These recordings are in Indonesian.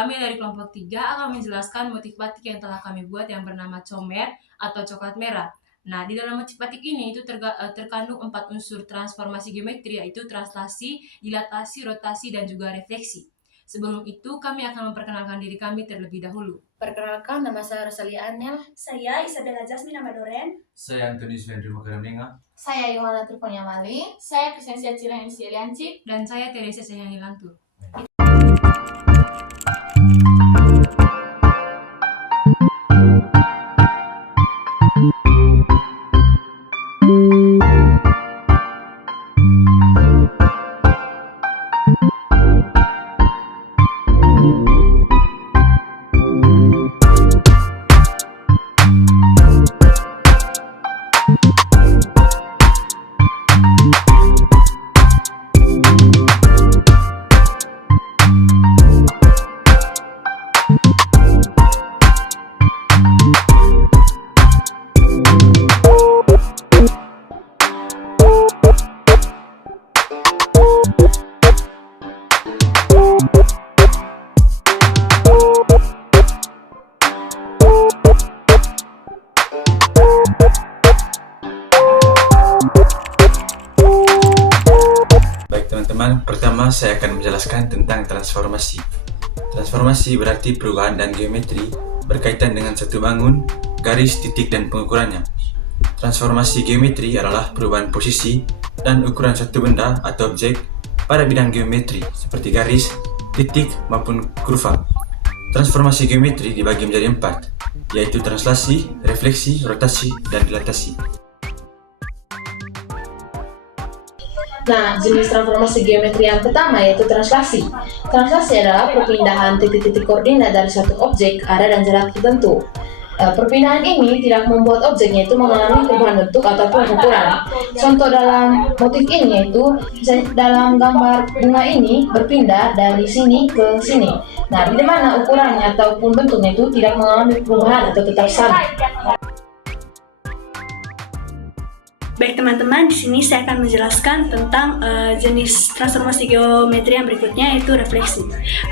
kami dari kelompok 3 akan menjelaskan motif batik yang telah kami buat yang bernama comer atau coklat merah. Nah, di dalam motif batik ini itu terkandung 4 unsur transformasi geometri, yaitu translasi, dilatasi, rotasi, dan juga refleksi. Sebelum itu, kami akan memperkenalkan diri kami terlebih dahulu. Perkenalkan, nama saya Rosalia Anel. Saya Isabella Jasmine Amadoren. Saya Antonius Wendri Makaramenga. Saya Yohana Triponia Mali. Saya Kristensia Cirahyansi Elianci. Dan saya Teresa Sayangi Lantur. Baik teman-teman, pertama saya akan menjelaskan tentang transformasi. Transformasi berarti perubahan dan geometri berkaitan dengan satu bangun, garis, titik, dan pengukurannya. Transformasi geometri adalah perubahan posisi dan ukuran satu benda atau objek pada bidang geometri seperti garis, titik, maupun kurva. Transformasi geometri dibagi menjadi 4, yaitu translasi, refleksi, rotasi, dan dilatasi. Nah, jenis transformasi geometri yang pertama yaitu translasi. Translasi adalah perpindahan titik-titik koordinat dari suatu objek, area, dan jarak tertentu. Perpindahan ini tidak membuat objeknya itu mengalami perubahan bentuk ataupun ukuran. Contoh dalam motif ini yaitu dalam gambar bunga ini berpindah dari sini ke sini. Nah, di mana ukurannya ataupun bentuknya itu tidak mengalami perubahan atau tetap sama. Baik teman-teman, di sini saya akan menjelaskan tentang jenis transformasi geometri yang berikutnya, yaitu refleksi.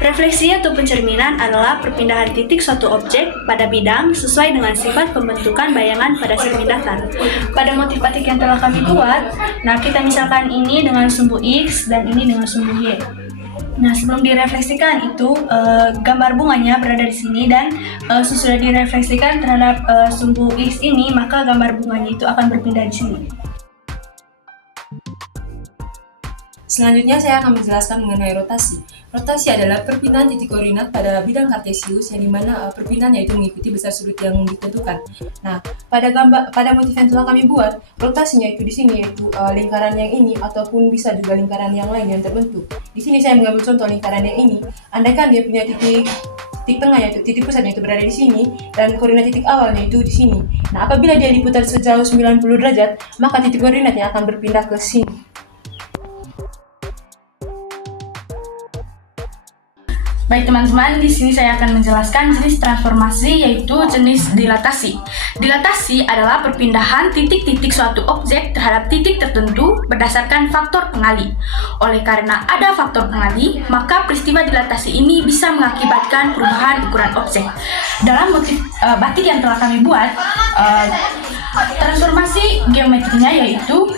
Refleksi atau pencerminan adalah perpindahan titik suatu objek pada bidang sesuai dengan sifat pembentukan bayangan pada cermin datar. Pada motif batik yang telah kami buat, nah kita misalkan ini dengan sumbu X dan ini dengan sumbu Y. Nah, sebelum direfleksikan itu gambar bunganya berada di sini, dan sesudah direfleksikan terhadap sumbu X ini, maka gambar bunganya itu akan berpindah di sini. Selanjutnya saya akan menjelaskan mengenai rotasi. Rotasi adalah perpindahan titik koordinat pada bidang kartesius yang dimana perpindahannya itu mengikuti besar sudut yang ditentukan. Nah, pada motif yang telah kami buat, rotasinya itu di sini yaitu lingkaran yang ini ataupun bisa juga lingkaran yang lain yang terbentuk. Di sini saya mengambil contoh lingkaran yang ini. Andaikan dia punya titik tengah yaitu titik pusatnya itu berada di sini dan koordinat titik awalnya itu di sini. Nah, apabila dia diputar sejauh 90 derajat, maka titik koordinatnya akan berpindah ke sini. Baik teman-teman, di sini saya akan menjelaskan jenis transformasi, yaitu jenis dilatasi. Dilatasi adalah perpindahan titik-titik suatu objek terhadap titik tertentu berdasarkan faktor pengali. Oleh karena ada faktor pengali, maka peristiwa dilatasi ini bisa mengakibatkan perubahan ukuran objek. Dalam motif batik yang telah kami buat, transformasi geometrinya yaitu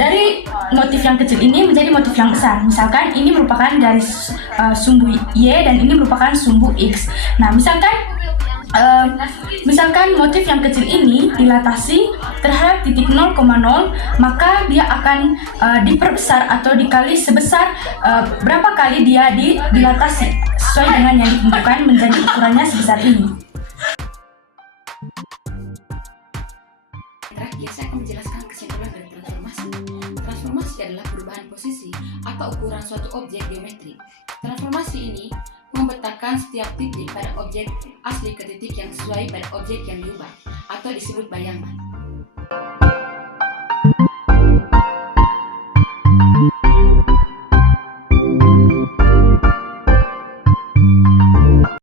dari motif yang kecil ini menjadi motif yang besar. Misalkan ini merupakan garis sumbu Y dan ini merupakan sumbu X. Nah, misalkan motif yang kecil ini dilatasi terhadap titik 0,0, maka dia akan diperbesar atau dikali sebesar berapa kali dia dilatasi sesuai dengan yang ditentukan menjadi ukurannya sebesar ini. Terakhir, saya akan menjelaskan kesimpulan dari transformasi. Transformasi adalah perubahan posisi atau ukuran suatu objek geometri. Transformasi ini memetakan setiap titik pada objek asli ke titik yang sesuai pada objek yang diubah atau disebut bayangan.